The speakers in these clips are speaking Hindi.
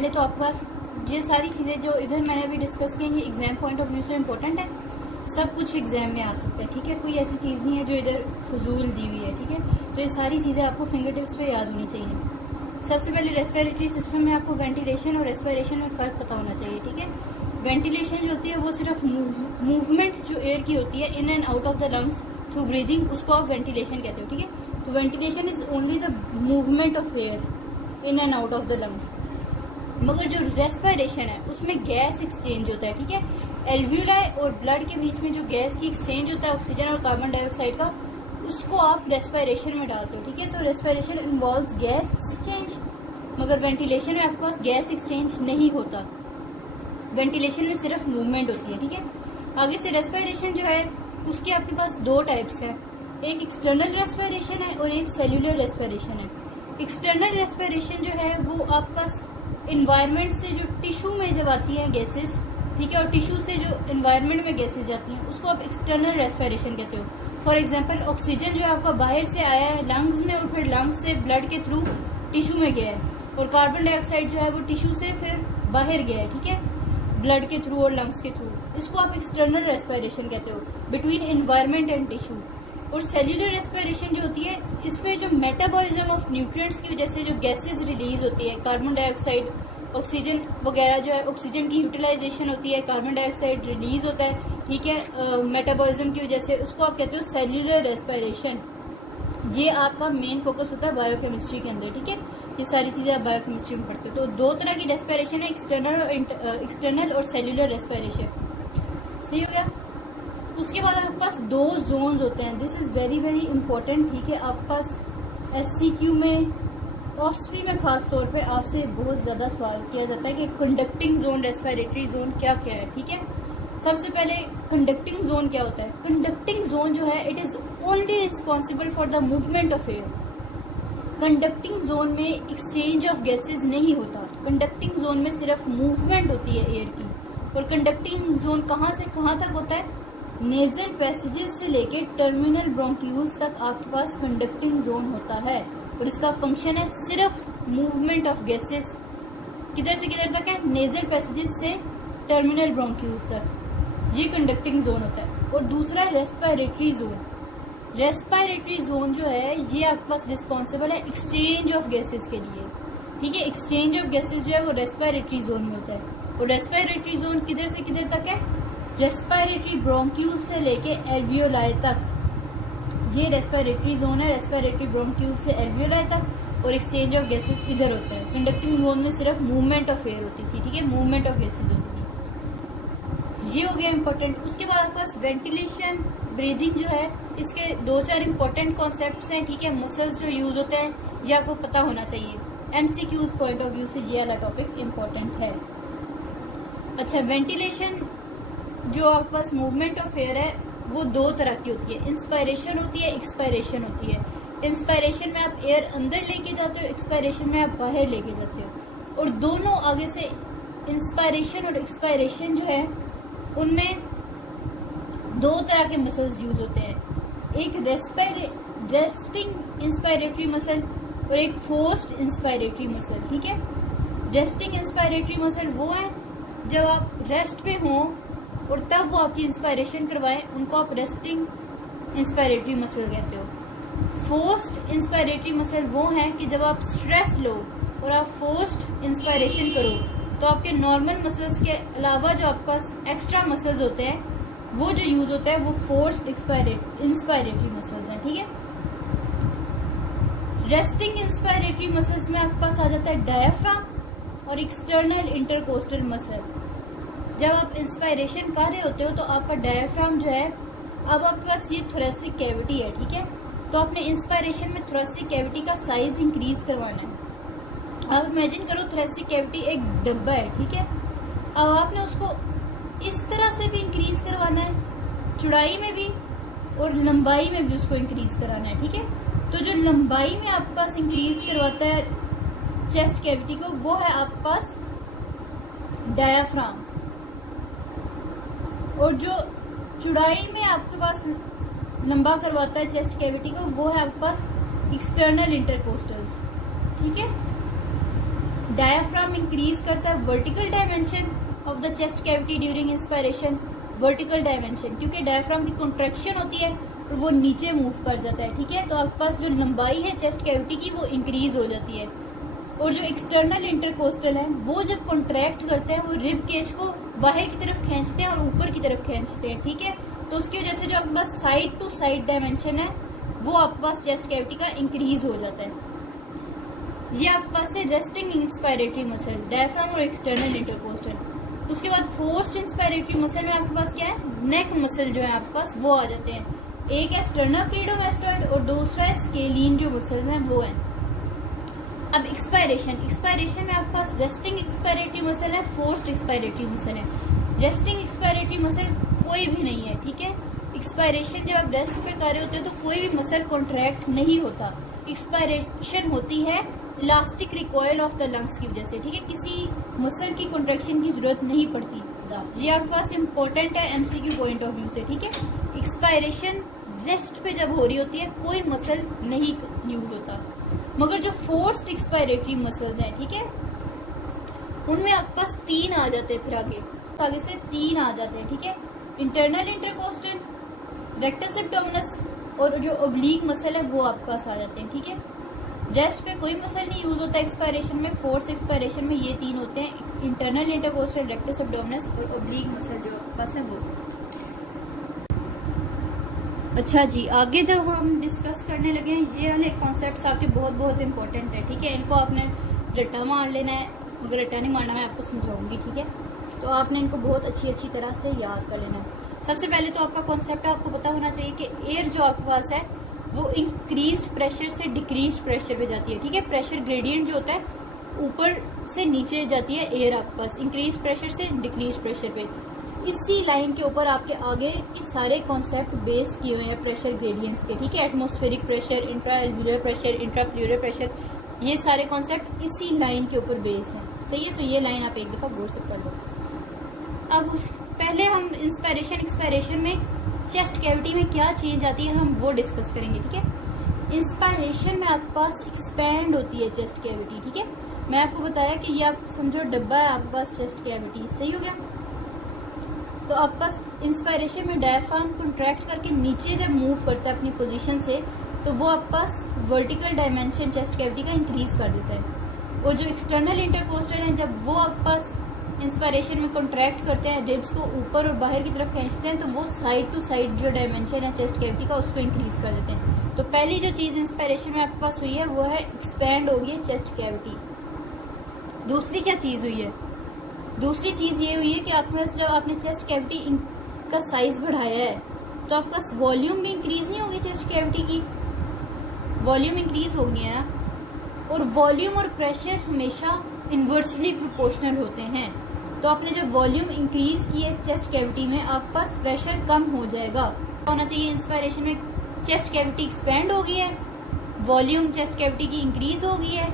पहले तो आपके पास ये सारी चीज़ें जो इधर मैंने अभी डिस्कस की ये एग्जाम पॉइंट ऑफ व्यू से इम्पोर्टेंट है, सब कुछ एग्जाम में आ सकता है, ठीक है। कोई ऐसी चीज़ नहीं है जो इधर फजूल दी हुई है, ठीक है। तो ये सारी चीज़ें आपको फिंगर टिप्स पे याद होनी चाहिए। सबसे पहले रेस्पिरेटरी सिस्टम में आपको वेंटिलेशन और रेस्पिरेशन में फ़र्क पता होना चाहिए, ठीक है। वेंटिलेशन जो होती है वो सिर्फ मूवमेंट जो एयर की होती है in and out of the lungs through breathing, उसको आप वेंटिलेशन कहते हो, ठीक है। तो ventilation is only the movement of air in and out of the lungs. मगर जो रेस्पिरेशन है उसमें गैस एक्सचेंज होता है, ठीक है। एल्व्यूलाई और ब्लड के बीच में जो गैस की एक्सचेंज होता है ऑक्सीजन और कार्बन डाइऑक्साइड का, उसको आप रेस्पिरेशन में डालते हो, ठीक है। तो रेस्पिरेशन इन्वॉल्व्स गैस एक्सचेंज, मगर वेंटिलेशन में आपके पास गैस एक्सचेंज नहीं होता। वेंटिलेशन में सिर्फ मूवमेंट होती है, ठीक है। आगे से रेस्पिरेशन जो है उसके आपके पास दो टाइप्स है, एक एक्सटर्नल रेस्पिरेशन है और एक सेल्यूलर रेस्पिरेशन है। एक्सटर्नल रेस्पिरेशन जो है वो आपके पास इन्वायरमेंट से जो टिश्यू में जब आती हैं गैसेस, ठीक है, और टिश्यू से जो इन्वायरमेंट में गैसेस जाती हैं उसको आप एक्सटर्नल रेस्पिरेशन कहते हो। फॉर एग्जांपल ऑक्सीजन जो है आपका बाहर से आया है लंग्स में और फिर लंग्स से ब्लड के थ्रू टिश्यू में गया है, और कार्बन डाइऑक्साइड जो है वो टिश्यू से फिर बाहर गया है, ठीक है, ब्लड के थ्रू और लंग्स के थ्रू। इसको आप एक्सटर्नल रेस्पिरेशन कहते हो, बिटवीन एनवायरमेंट एंड टिश्यू। और सेल्यूलर रेस्पिरेशन जो होती है इसमें जो मेटाबॉलिज्म ऑफ न्यूट्रिएंट्स की वजह से जो गैसेज रिलीज होती है, कार्बन डाइऑक्साइड, ऑक्सीजन वगैरह जो है, ऑक्सीजन की यूटिलाइजेशन होती है, कार्बन डाइऑक्साइड रिलीज होता है, ठीक है, मेटाबॉलिज्म की वजह से, उसको आप कहते हो सेल्यूलर रेस्पिरेशन। ये आपका मेन फोकस होता है बायोकेमिस्ट्री के अंदर, ठीक है। ये सारी चीजें आप बायोकेमिस्ट्री में पढ़ते हो। तो दो तरह की रेस्पिरेशन है, एक्सटर्नल और सेल्यूलर रेस्पिरेशन, सही हो गया। उसके बाद आपके पास दो जोन्स होते हैं, this is very very important, ठीक है। आपके पास SCQ में, ऑस्फी में खास तौर पे आपसे बहुत ज्यादा सवाल किया जाता है कि कंडक्टिंग जोन, रेस्पिरेटरी जोन क्या क्या है, ठीक है। सबसे पहले कंडक्टिंग जोन क्या होता है। कंडक्टिंग जोन जो है it is only responsible for the movement of air. Conducting zone में एक्सचेंज ऑफ गैसेज नहीं होता, कंडक्टिंग जोन में सिर्फ मूवमेंट होती है एयर की। और कंडक्टिंग जोन कहाँ से कहाँ तक होता है, नेजल पैसेजेस से लेके टर्मिनल ब्रोंक्यूल्स तक आपके पास कंडक्टिंग जोन होता है, और इसका फंक्शन है सिर्फ मूवमेंट ऑफ गैसेस। किधर से किधर तक है, नेजल पैसेजेस से टर्मिनल ब्रोंक्यूल्स तक, ये कंडक्टिंग जोन होता है। और दूसरा रेस्पिरेटरी जोन, रेस्पिरेटरी जोन जो है ये आपके पास रिस्पॉन्सिबल है एक्सचेंज ऑफ गैसेस के लिए, ठीक है। एक्सचेंज ऑफ गैसेस जो है वो रेस्पिरेटरी जोन में होता है। और रेस्पिरेटरी जोन किधर से किधर तक है, रेस्पिरेटरी ब्रोंक्यूल से लेके एल्वियोलाई तक, ये रेस्पिरेटरी जोन है, रेस्पिरेटरी ब्रोंक्यूल से एल्वियोलाई तक। और एक्सचेंज ऑफ गैसेस इधर होता है। कंडक्टिंग जोन में सिर्फ मूवमेंट ऑफ एयर होती थी, ठीक है, मूवमेंट ऑफ गैसेस होती थी। ये हो गया इंपॉर्टेंट। उसके बाद आपके पास वेंटिलेशन, ब्रीदिंग जो है, इसके दो चार इंपॉर्टेंट कॉन्सेप्ट्स हैं, ठीक है। मसल्स जो यूज होते हैं ये आपको पता होना चाहिए। MCQs पॉइंट ऑफ व्यू से ये वाला टॉपिक इंपॉर्टेंट है। अच्छा, वेंटिलेशन जो आपके पास मूवमेंट ऑफ एयर है वो दो तरह की होती है, इंस्पायरेशन होती है, एक्सपायरेशन होती है। इंस्पायरेशन में आप एयर अंदर लेके जाते हो, एक्सपायरेशन में आप बाहर लेके जाते हो। और दोनों आगे से इंस्पायरेशन और एक्सपायरेशन जो है उनमें दो तरह के मसल्स यूज होते हैं, एक रेस्टिंग इंस्पायरेटरी मसल और एक फोर्स्ड इंस्पायरेटरी मसल, ठीक है। रेस्टिंग इंस्पायरेटरी मसल वो है जब आप रेस्ट पे हों और तब वो आपकी इंस्पायरेशन करवाएं, उनको आप रेस्टिंग इंस्पायरेटरी मसल कहते हो। फोर्स्ड इंस्पायरेटरी मसल वो है कि जब आप स्ट्रेस लो और आप फोर्स्ड इंस्पायरेशन करो तो आपके नॉर्मल मसल्स के अलावा जो आपके पास एक्स्ट्रा मसल्स होते हैं वो जो यूज होता है वो फोर्स्ड इंस्पायरेटरी मसल्स हैं, ठीक है। रेस्टिंग इंस्पायरेटरी मसल्स में आपके पास आ जाता है डायफ्राम और एक्सटर्नल इंटरकोस्टल मसल। जब आप इंस्पायरेशन कर रहे होते हो तो आपका डायफ्राम जो है, अब आपके पास ये थोरेसिक कैविटी है, ठीक है। तो आपने इंस्पायरेशन में थोरेसिक कैविटी का साइज इंक्रीज करवाना है। अब इमेजिन करो थोरेसिक कैविटी एक डब्बा है, ठीक है। अब आपने उसको इस तरह से भी इंक्रीज करवाना है, चौड़ाई में भी और लंबाई में भी उसको इंक्रीज कराना है, ठीक है। तो जो लंबाई में आपके पास इंक्रीज करवाता है चेस्ट कैविटी को वो है आपके पास डायाफ्राम, और जो चौड़ाई में आपके पास लंबा करवाता है चेस्ट कैविटी को वो है आपके पास एक्सटर्नल इंटरकोस्टल्स, ठीक है। डायफ्राम इंक्रीज करता है vertical dimension of the chest cavity during inspiration, vertical dimension, क्योंकि डायफ्राम की कॉन्ट्रैक्शन होती है और वो नीचे मूव कर जाता है, ठीक है। तो आपके पास जो लंबाई है चेस्ट कैविटी की वो इंक्रीज हो जाती है। और जो एक्सटर्नल इंटरकोस्टल है वो जब कॉन्ट्रैक्ट करते हैं वो रिब केज को बाहर की तरफ खींचते हैं और ऊपर की तरफ खींचते हैं, ठीक है। तो उसकी वजह से जो आपके पास साइड टू साइड डायमेंशन है वो आपके पास चेस्ट कैविटी का इंक्रीज हो जाता है। ये आपके पास है रेस्टिंग इंस्पायरेटरी मसल, डायफ्राम और एक्सटर्नल इंटरकोस्टल। उसके बाद फोर्स्ड इंस्पायरेटरी मसल में आपके पास क्या है, नेक मसल जो है आपके पास वो आ जाते हैं। एक है स्टर्नम क्लीडोमास्टॉइड और दूसरा है स्केलीन जो मसल है वो है। अब एक्सपायरेशन में आपके पास रेस्टिंग एक्सपायरेटरी मसल है, फोर्स्ड एक्सपायरेटरी मसल है। रेस्टिंग एक्सपायरेटरी मसल कोई भी नहीं है, ठीक है। एक्सपायरेशन जब आप रेस्ट पे कर रहे होते हो तो कोई भी मसल कॉन्ट्रैक्ट नहीं होता। एक्सपायरेशन होती है elastic recoil of the lungs की वजह से, ठीक है। किसी मसल की कॉन्ट्रैक्शन की जरूरत नहीं पड़ती। ये आपके पास इम्पोर्टेंट है एमसीक्यू पॉइंट ऑफ व्यू से, ठीक है। एक्सपायरेशन रेस्ट पे जब हो रही होती है कोई मसल नहीं यूज होता, मगर जो फोर्स्ड एक्सपायरेटरी मसल्स हैं, ठीक है, उनमें आपके पास 3 आ जाते हैं। फिर आगे से 3 आ जाते हैं, ठीक है। इंटरनल इंटरकोस्टल, रेक्टस एब्डोमिनस और जो ओब्लीक मसल है वो आपके पास आ जाते हैं, ठीक है। रेस्ट पे कोई मसल नहीं यूज होता एक्सपायरेशन में, फोर्स एक्सपायरेशन में ये 3 होते हैं, इंटरनल इंटरकोस्टल, रेक्टस एब्डोमिनस और ओब्लीक मसल जो आपके पास है वो। अच्छा जी, आगे जब हम डिस्कस करने लगे हैं ये वाले कॉन्सेप्ट्स आपके बहुत बहुत इंपॉर्टेंट है, ठीक है। इनको आपने रट्टा मार लेना है, मगर रट्टा नहीं मारना, मैं आपको समझाऊंगी, ठीक है। तो आपने इनको बहुत अच्छी तरह से याद कर लेना है। सबसे पहले तो आपका कॉन्सेप्ट आपको पता होना चाहिए कि एयर जो आपके पास है वो इंक्रीज्ड प्रेशर से डिक्रीज्ड प्रेशर पे जाती है, ठीक है। प्रेशर ग्रेडियंट जो होता है ऊपर से नीचे जाती है एयर आपके पास, इंक्रीज प्रेशर से डिक्रीज प्रेशर पे। इसी लाइन के ऊपर आपके आगे ये सारे कॉन्सेप्ट बेस्ड किए हुए हैं प्रेशर ग्रेडियंट्स के, ठीक है। Atmospheric pressure, intra alveolar pressure, intrapleural pressure, ये सारे कॉन्सेप्ट इसी लाइन के ऊपर बेस हैं, सही है। तो ये लाइन आप एक दफा गौर से पढ़ लो। अब पहले हम इंस्पायरेशन एक्सपायरेशन में चेस्ट कैविटी में क्या चेंज आती है हम वो डिस्कस करेंगे, ठीक है। इंस्पायरेशन में आपके पास एक्सपैंड होती है चेस्ट कैविटी, ठीक है। मैं आपको बताया कि ये आप समझो डब्बा है आपके पास चेस्ट कैविटी, सही हो गया। तो आपके पास इंस्पायरेशन में डायफ्राम कॉन्ट्रैक्ट करके नीचे जब मूव करता है अपनी पोजीशन से तो वो आपके पास वर्टिकल डायमेंशन चेस्ट कैविटी का इंक्रीज कर देता है। और जो एक्सटर्नल इंटरकोस्टल है जब वो आपके पास इंस्पायरेशन में कॉन्ट्रैक्ट करते हैं, रिब्स को ऊपर और बाहर की तरफ खींचते हैं, तो वो साइड टू साइड जो डायमेंशन है चेस्ट कैविटी का उसको इंक्रीज कर देते हैं। तो पहली जो चीज इंस्पायरेशन में आपके पास हुई है वो है एक्सपैंड होगी चेस्ट कैविटी। दूसरी क्या चीज हुई है, दूसरी चीज ये हुई है कि आपके पास जब आपने चेस्ट कैविटी का साइज बढ़ाया है तो आपका वॉल्यूम भी इंक्रीज नहीं होगी चेस्ट कैविटी की, वॉल्यूम इंक्रीज हो गया है ना। और वॉल्यूम और प्रेशर हमेशा इन्वर्सली प्रोपोर्शनल होते हैं। तो आपने जब वॉल्यूम इंक्रीज किए चेस्ट कैविटी में आपके पास प्रेशर कम हो जाएगा। होना चाहिए इंस्पायरेशन में चेस्ट कैविटी एक्सपैंड हो गई है, वॉल्यूम चेस्ट कैविटी की इंक्रीज हो गई है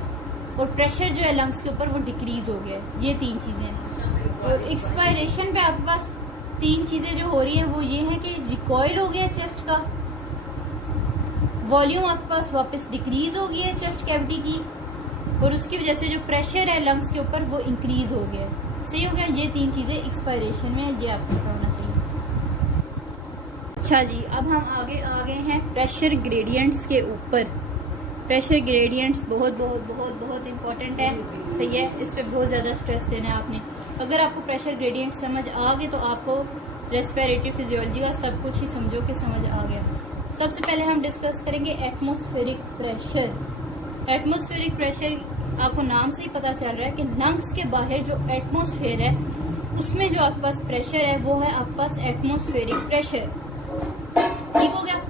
और प्रेशर जो है लंग्स के ऊपर वो डिक्रीज हो गया है। ये 3 चीजें हैं। और एक्सपायरेशन पे आपके पास 3 चीजें जो हो रही हैं वो ये है कि रिकॉइल हो गया चेस्ट का, वॉल्यूम आपके पास वापस डिक्रीज हो गई है चेस्ट कैविटी की और उसकी वजह से जो प्रेशर है लंग्स के ऊपर वो इंक्रीज हो गया, सही हो गया। ये 3 चीजें एक्सपायरेशन में, ये आपको पता होना चाहिए। अच्छा जी, अब हम आगे आ गए हैं प्रेशर ग्रेडियंट्स के ऊपर। प्रेशर ग्रेडियंट्स बहुत बहुत बहुत बहुत इंपॉर्टेंट है, सही है। इस पर बहुत ज़्यादा स्ट्रेस देना है आपने। अगर आपको प्रेशर ग्रेडियंट समझ आ गए तो आपको रेस्पिरेटरी फिजियोलॉजी का सब कुछ ही समझो कि समझ आ गया। सबसे पहले हम डिस्कस करेंगे एटमॉस्फेरिक प्रेशर। एटमॉस्फेरिक प्रेशर आपको नाम से ही पता चल रहा है कि लंग्स के बाहर जो एटमॉस्फेयर है उसमें जो आपके पास प्रेशर है वो है आपके पास एटमॉस्फेरिक प्रेशर, ठीक हो गया।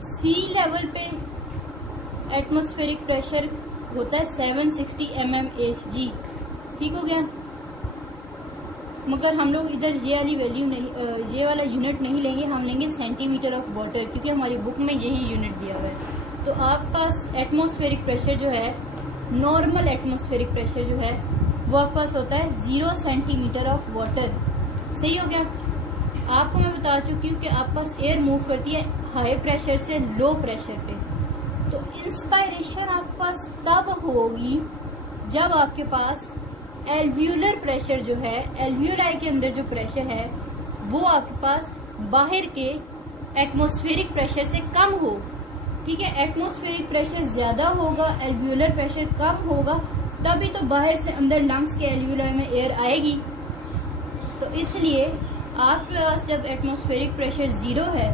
सी लेवल पे एटमॉस्फेरिक प्रेशर होता है 760 mmHg, ठीक हो गया। मगर हम लोग इधर ये वाली वैल्यू नहीं, ये वाला यूनिट नहीं लेंगे, हम लेंगे सेंटीमीटर ऑफ वाटर, क्योंकि हमारी बुक में यही यूनिट दिया हुआ है। तो आपके पास एटमॉस्फेरिक प्रेशर जो है, नॉर्मल एटमॉस्फेरिक प्रेशर जो है वो आपके पास होता है 0 सेंटीमीटर ऑफ वाटर, सही हो गया। आपको मैं बता चुकी हूँ कि आपके पास एयर मूव करती है हाई प्रेशर से लो प्रेशर पे। तो इंस्पायरेशन आपके पास तब होगी जब आपके पास एल्वियोलर प्रेशर जो है, एल्वियोलाई के अंदर जो प्रेशर है वो आपके पास बाहर के एटमॉस्फेरिक प्रेशर से कम हो। ठीक है, एटमॉस्फेरिक प्रेशर ज्यादा होगा, एल्वियोलर प्रेशर कम होगा, तभी तो बाहर से अंदर लंग्स के एल्वियोलाई में एयर आएगी। तो इसलिए आपके पास जब एटमॉस्फेरिक प्रेशर जीरो है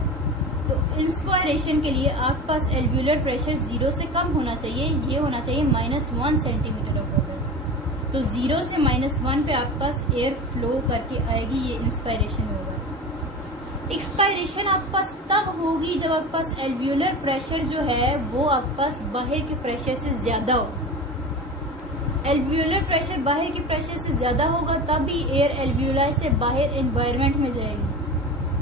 तो इंस्पायरेशन के लिए आपके पास एल्वियोलर प्रेशर जीरो से कम होना चाहिए, ये होना चाहिए -1 सेंटीमीटर ऑफ वाटर। तो जीरो से -1 पे आपके पास एयर फ्लो करके आएगी, ये इंस्पायरेशन होगा। एक्सपायरेशन आपके पास तब होगी जब आपके पास एल्वियोलर प्रेशर जो है वो आपके पास बाहर के प्रेशर से ज्यादा हो। एल्वियोलर प्रेशर बाहर के प्रेशर से ज्यादा होगा तभी एयर एल्वियोलाई से बाहर एनवायरनमेंट में जाएगी।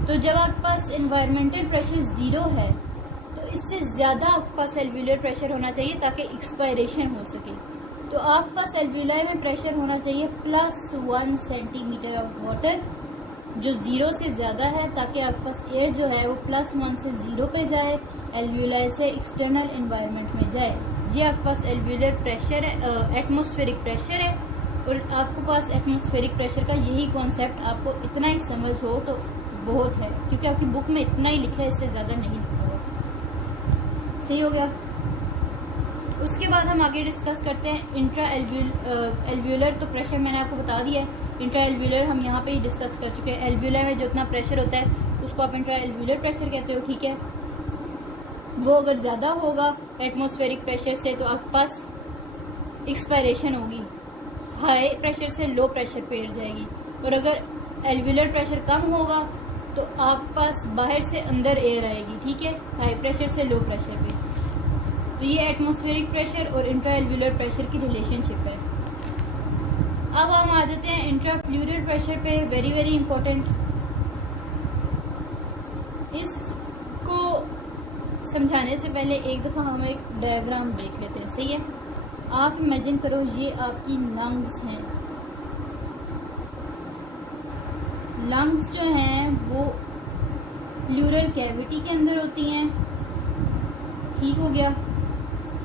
तो जब आपके पास एनवायरमेंटल प्रेशर जीरो है तो इससे ज्यादा आपके पास एल्वियोलर प्रेशर होना चाहिए ताकि एक्सपायरेशन हो सके। तो आपके पास एल्वियोलाई में प्रेशर होना चाहिए +1 सेंटीमीटर ऑफ वाटर, जो जीरो से ज्यादा है, ताकि आपके पास एयर जो है वो +1 से जीरो पे जाए, एल्वियोलाई से एक्सटर्नल एनवायरनमेंट में जाए। ये आपके पास एल्वियोलर प्रेशर है, एटमॉस्फेरिक प्रेशर है। और आपके पास एटमॉस्फेरिक प्रेशर का यही कॉन्सेप्ट आपको इतना ही समझ हो तो बहुत है, क्योंकि आपकी बुक में इतना ही लिखा है, इससे ज्यादा नहीं लिखा हुआ। सही हो गया। उसके बाद हम आगे डिस्कस करते हैं इंट्रा एल्वियोलर। तो प्रेशर मैंने आपको बता दिया है, इंट्रा एल्वियोलर हम यहाँ पे ही डिस्कस कर चुके हैं। एल्वियोलर में जो इतना प्रेशर होता है उसको आप इंट्रा एल्वियोलर प्रेशर कहते हो। ठीक है, वो अगर ज्यादा होगा एटमॉस्फेरिक प्रेशर से तो आपके पास एक्सपायरेशन होगी, हाई प्रेशर से लो प्रेशर पे एयर जाएगी। और अगर एल्वियोलर प्रेशर कम होगा तो आपके पास बाहर से अंदर एयर आएगी। ठीक है, हाई प्रेशर से लो प्रेशर पे। तो ये एटमॉस्फेरिक प्रेशर और इंट्रा एल्वियोलर प्रेशर की रिलेशनशिप है। अब हम आ जाते हैं इंट्रा प्लूरल प्रेशर पे। Very very important. इसको समझाने से पहले एक दफा हम एक डायग्राम देख लेते हैं। सही है, आप इमेजिन करो ये आपकी लंग्स हैं। लंग्स जो हैं वो प्लूरल कैविटी के अंदर होती हैं। ठीक हो गया।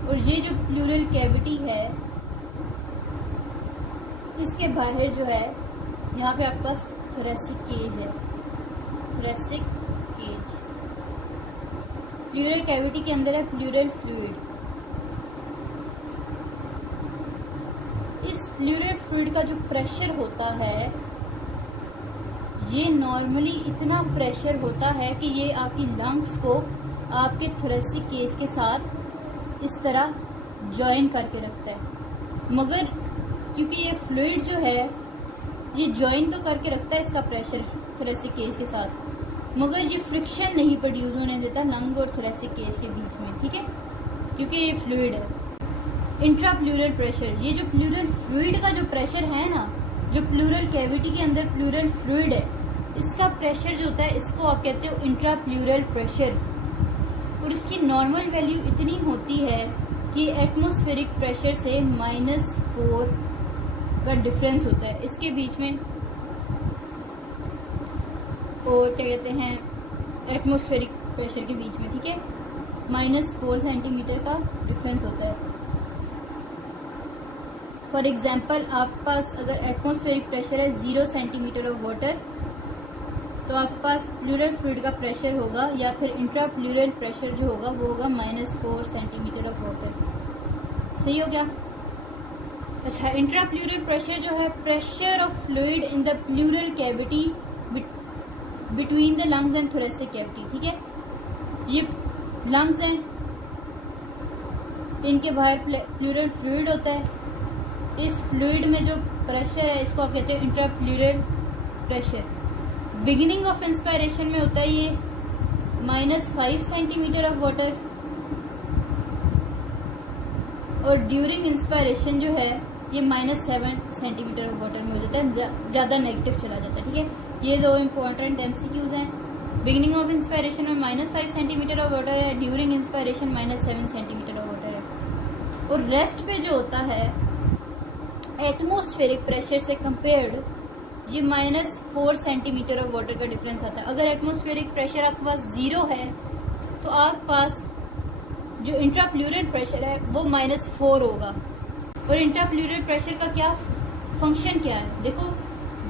और ये जो प्लूरल कैविटी है इसके बाहर जो है यहाँ पे आपके पास थोरेसिक केज है। थोरेसिक केज प्लूरल कैविटी के अंदर है प्लूरल फ्लूइड। इस प्लूरल फ्लूइड का जो प्रेशर होता है ये नॉर्मली इतना प्रेशर होता है कि ये आपकी लंग्स को आपके थोरेसिक केज के साथ इस तरह जॉइन करके रखता है। मगर क्योंकि ये फ्लूइड जो है ये जॉइन तो करके रखता है इसका प्रेशर थोरेसिक केज के साथ, मगर ये फ्रिक्शन नहीं प्रोड्यूस होने देता लंग और थोरेसिक केज के बीच में। ठीक है, क्योंकि ये फ्लूइड है। इंट्रा प्लूरल प्रेशर, ये जो प्लूरल फ्लूइड का जो प्रेशर है ना, जो प्लूरल कैविटी के अंदर प्लूरल फ्लूइड है, इसका प्रेशर जो होता है इसको आप कहते हो इंट्रा प्लूरल प्रेशर। और इसकी नॉर्मल वैल्यू इतनी होती है कि एटमॉस्फेरिक प्रेशर से -4 का डिफरेंस होता है इसके बीच में। और क्या कहते हैं, एटमॉस्फेरिक प्रेशर के बीच में। ठीक है, -4 सेंटीमीटर का डिफरेंस होता है। फॉर एग्जाम्पल आपके पास अगर एटमॉस्फेरिक प्रेशर है 0 सेंटीमीटर ऑफ वाटर तो आपके पास प्लूरल फ्लूइड का प्रेशर होगा या फिर इंट्रा प्लूरल प्रेशर जो होगा वो होगा -4 सेंटीमीटर ऑफ वाटर। सही हो गया। अच्छा, इंट्रा प्लूरल प्रेशर जो है pressure of fluid in the pleural cavity between the lungs and thoracic cavity. ठीक है, ये लंग्स हैं, इनके बाहर प्लूरल फ्लूइड होता है। इस फ्लूइड में जो प्रेशर है इसको आप कहते हैं intra plural pressure. Beginning of inspiration में होता है ये -5 सेंटीमीटर ऑफ वाटर और ड्यूरिंग इंस्पायरेशन जो है ये -7 सेंटीमीटर ऑफ वाटर में हो जाता है, ज्यादा नेगेटिव चला जाता है। ठीक है, ये दो इंपॉर्टेंट एमसीक्यूज हैं। बिगिनिंग ऑफ इंस्पायरेशन में -5 सेंटीमीटर ऑफ वाटर है, during inspiration -7 centimetre of water है। और रेस्ट पे जो होता है एटमॉस्फेरिक प्रेशर से कंपेयर्ड ये -4 सेंटीमीटर ऑफ वाटर का डिफरेंस आता है। अगर एटमॉस्फेरिक प्रेशर आपके पास 0 है तो आपके पास जो इंट्रा प्लूरल प्रेशर है वो -4 होगा। और इंट्राप्लूरल प्रेशर का क्या फंक्शन क्या है? देखो,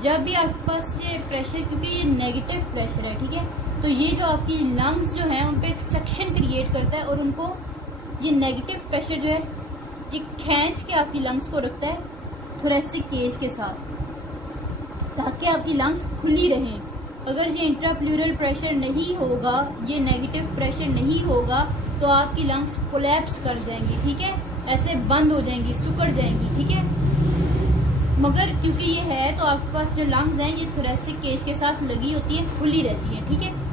जब भी आपके पास ये प्रेशर, क्योंकि ये नेगेटिव प्रेशर है, ठीक है, तो ये जो आपकी लंग्स जो है उन पे एक सक्शन क्रिएट करता है और उनको ये नेगेटिव प्रेशर जो है ये खींच के आपकी लंग्स को रखता है थोरेसिक केज के साथ, ताकि आपकी लंग्स खुली रहें। अगर ये इंट्राप्लूरल प्रेशर नहीं होगा, ये नेगेटिव प्रेशर नहीं होगा, तो आपकी लंग्स कोलैप्स कर जाएंगी, ठीक है, ऐसे बंद हो जाएंगी, सिकुड़ जाएंगी, ठीक है। मगर क्योंकि ये है तो आपके पास जो लंग्स हैं ये थोरेसिक केज के साथ लगी होती है, खुली रहती है, ठीक है।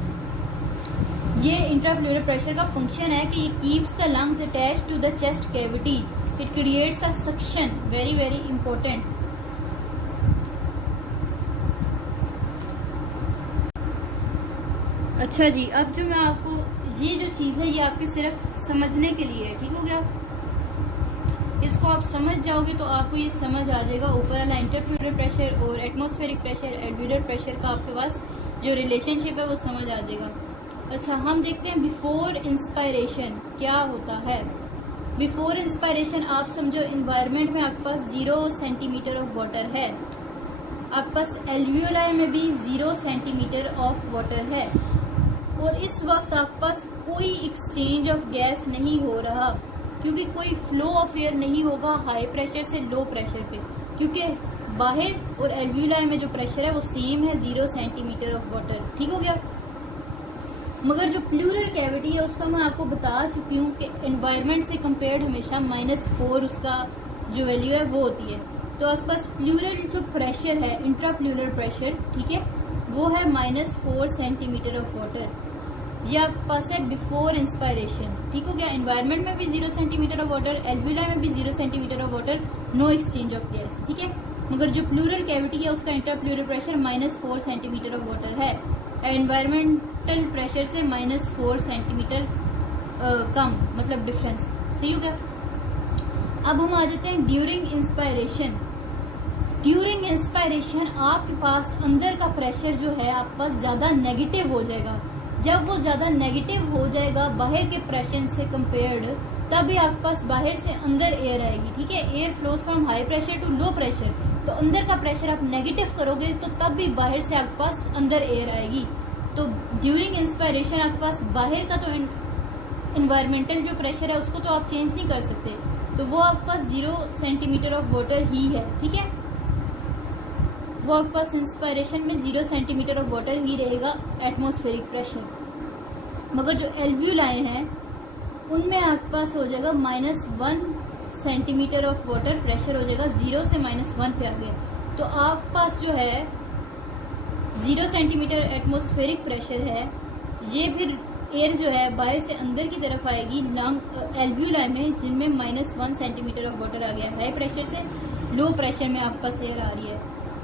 ये इंट्राप्लूरल प्रेशर का फंक्शन है कि ये keeps the lungs attached to the chest cavity, it creates a suction, very very important. अच्छा जी, अब जो मैं आपको ये जो चीज़ है ये आपके सिर्फ समझने के लिए है, ठीक हो गया। इसको आप समझ जाओगे तो आपको ये समझ आ जाएगा, ऊपर वाला इंट्राप्लूरल प्रेशर और एटमॉस्फेरिक प्रेशर, एल्वियोलर प्रेशर का आपके पास जो रिलेशनशिप है वो समझ आ जाएगा। अच्छा, हम देखते हैं बिफोर इंस्पायरेशन क्या होता है। बिफोर इंस्पायरेशन आप समझो एनवायरनमेंट में आपके पास 0 सेंटीमीटर ऑफ वाटर है, आपके पास एल्वियोलाई में भी 0 सेंटीमीटर ऑफ वाटर है, और इस वक्त आपके पास कोई एक्सचेंज ऑफ गैस नहीं हो रहा, क्योंकि कोई फ्लो ऑफ एयर नहीं होगा हाई प्रेशर से लो प्रेशर पे, क्योंकि बाहर और एल्वियोलाई में जो प्रेशर है वो सेम है, 0 सेंटीमीटर ऑफ वाटर, ठीक हो गया। मगर जो प्लूरल कैविटी है उसका मैं आपको बता चुकी हूँ कि एनवायरनमेंट से कंपेयर्ड हमेशा -4 उसका जो वैल्यू है वो होती है। तो आपके पास प्लूरल जो प्रेशर है, इंट्राप्लूरल प्रेशर, ठीक है, वो है -4 सेंटीमीटर ऑफ वाटर। ये आपके पास है बिफोर इंस्पायरेशन, ठीक हो गया। एनवायरनमेंट में भी 0 सेंटीमीटर ऑफ वाटर, एल्वियोलाई में भी 0 centimetre of water, no exchange of gas, ठीक है। मगर जो प्लूरल कैविटी है उसका intrapleural pressure -4 centimetre of water है, एनवायरमेंटल प्रेशर से -4 सेंटीमीटर कम, मतलब डिफरेंस, सही हो गया। अब हम आ जाते हैं ड्यूरिंग इंस्पायरेशन। ड्यूरिंग इंस्पायरेशन आपके पास अंदर का प्रेशर जो है आपके पास ज्यादा नेगेटिव हो जाएगा। जब वो ज्यादा नेगेटिव हो जाएगा बाहर के प्रेशर से कंपेयर्ड, तभी आपके पास बाहर से अंदर एयर आएगी, ठीक है। Air flows from high pressure to low pressure, तो अंदर का प्रेशर आप नेगेटिव करोगे तो तब भी बाहर से आपके पास अंदर एयर आएगी। तो ड्यूरिंग इंस्पायरेशन आपके पास बाहर का तो एनवायरमेंटल जो प्रेशर है उसको तो आप चेंज नहीं कर सकते, तो वो आपके पास 0 सेंटीमीटर ऑफ वाटर ही है, ठीक है। वो आपके पास इंस्पायरेशन में 0 सेंटीमीटर ऑफ वाटर ही रहेगा एटमॉस्फेरिक प्रेशर। मगर जो एल्वियोलाई हैं उनमें आपके पास हो जाएगा -1 सेंटीमीटर ऑफ वाटर प्रेशर हो जाएगा, 0 से -1 पे आ गया। तो आपके पास जो है 0 सेंटीमीटर एटमॉस्फेरिक प्रेशर है, ये फिर एयर जो है बाहर से अंदर की तरफ आएगी लंग एल्वियोलाई में, जिनमें -1 सेंटीमीटर ऑफ वाटर आ गया। हाई प्रेशर से लो प्रेशर में आपके पास एयर आ रही है।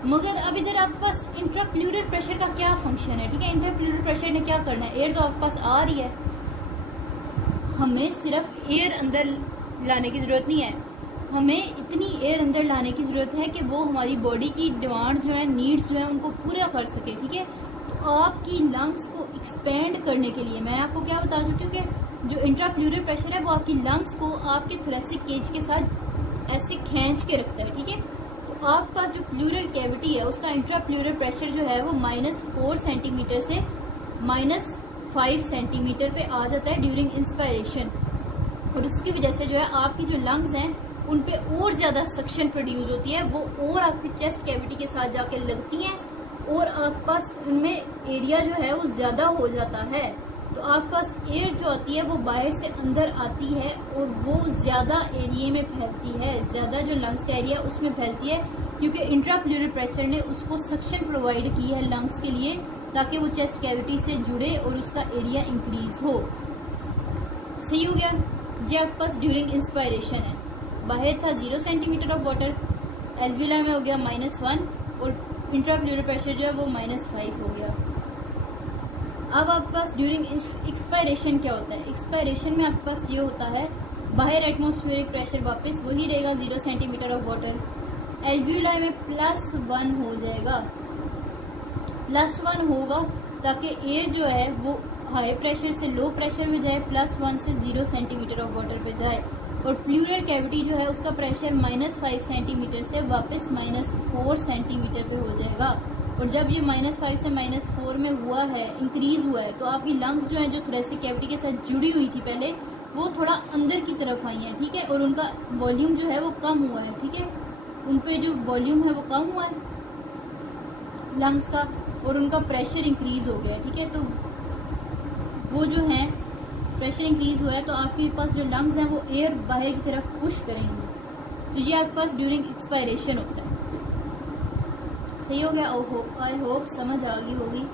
मगर अब इधर आपके पास इंट्राप्लूरल प्रेशर का क्या फंक्शन है, ठीक है। इंट्राप्लूरल प्रेशर ने क्या करना है, एयर तो आपके पास आ रही है, हमें सिर्फ एयर अंदर लाने की जरूरत नहीं है, हमें इतनी एयर अंदर लाने की जरूरत है कि वो हमारी बॉडी की डिमांड्स जो है, नीड्स जो है, उनको पूरा कर सके, ठीक है। तो आपकी लंग्स को एक्सपेंड करने के लिए मैं आपको क्या बता चुकी हूँ कि जो इंट्राप्लूरल प्रेशर है वो आपकी लंग्स को आपके थोरेसिक केज के साथ ऐसे खींच के रखता है, ठीक है। तो आपके पास जो प्लूरल कैविटी है उसका इंट्राप्लूरल प्रेशर जो है वो -4 सेंटीमीटर से -5 सेंटीमीटर पे आ जाता है ड्यूरिंग इंस्पायरेशन, और उसकी वजह से जो है आपकी जो लंग्स हैं उन पे और ज्यादा सक्शन प्रोड्यूस होती है, वो और आपकी चेस्ट कैविटी के साथ जाके लगती हैं और आपके पास उनमें एरिया जो है वो ज्यादा हो जाता है। तो आपके पास एयर जो आती है वो बाहर से अंदर आती है और वो ज्यादा एरिया में फैलती है, ज्यादा जो लंग्स का एरिया उसमें फैलती है, क्योंकि इंट्राप्लूरल प्रेशर ने उसको सक्शन प्रोवाइड की है लंग्स के लिए, ताकि वो चेस्ट कैविटी से जुड़े और उसका एरिया इंक्रीज हो। सही हो गया। ये आपके पास ड्यूरिंग इंस्पायरेशन है, बाहर था 0 सेंटीमीटर ऑफ वाटर, एल्वियोलाई में हो गया -1 और इंट्राप्लूरल प्रेशर जो है वो -5 हो गया। अब आपके पास ड्यूरिंग एक्सपायरेशन क्या होता है, एक्सपायरेशन में आपके पास ये होता है बाहर एटमॉस्फेरिक प्रेशर वापस वही रहेगा 0 सेंटीमीटर ऑफ वाटर, एल्वियोलाई में +1 हो जाएगा, +1 होगा ताकि एयर जो है वो हाई प्रेशर से लो प्रेशर में जाए, +1 से 0 सेंटीमीटर ऑफ वाटर पे जाए। और प्लूरल कैविटी जो है उसका प्रेशर -5 सेंटीमीटर से वापस -4 सेंटीमीटर पे हो जाएगा। और जब ये -5 से -4 में हुआ है, इंक्रीज हुआ है, तो आपकी लंग्स जो है जो थोरेसिक कैविटी के साथ जुड़ी हुई थी पहले, वो थोड़ा अंदर की तरफ आई हैं, ठीक है, और उनका वॉल्यूम जो है वो कम हुआ है, ठीक है, उन पे जो वॉल्यूम है वो कम हुआ है लंग्स का, और उनका प्रेशर इंक्रीज हो गया, ठीक है। तो वो जो है प्रेशर इंक्रीज हुआ है तो आपके पास जो लंग्स हैं वो एयर बाहर की तरफ पुश करेंगे, तो ये आपके पास ड्यूरिंग एक्सपायरेशन होता है। सही हो गया? आई होप समझ आ गई होगी।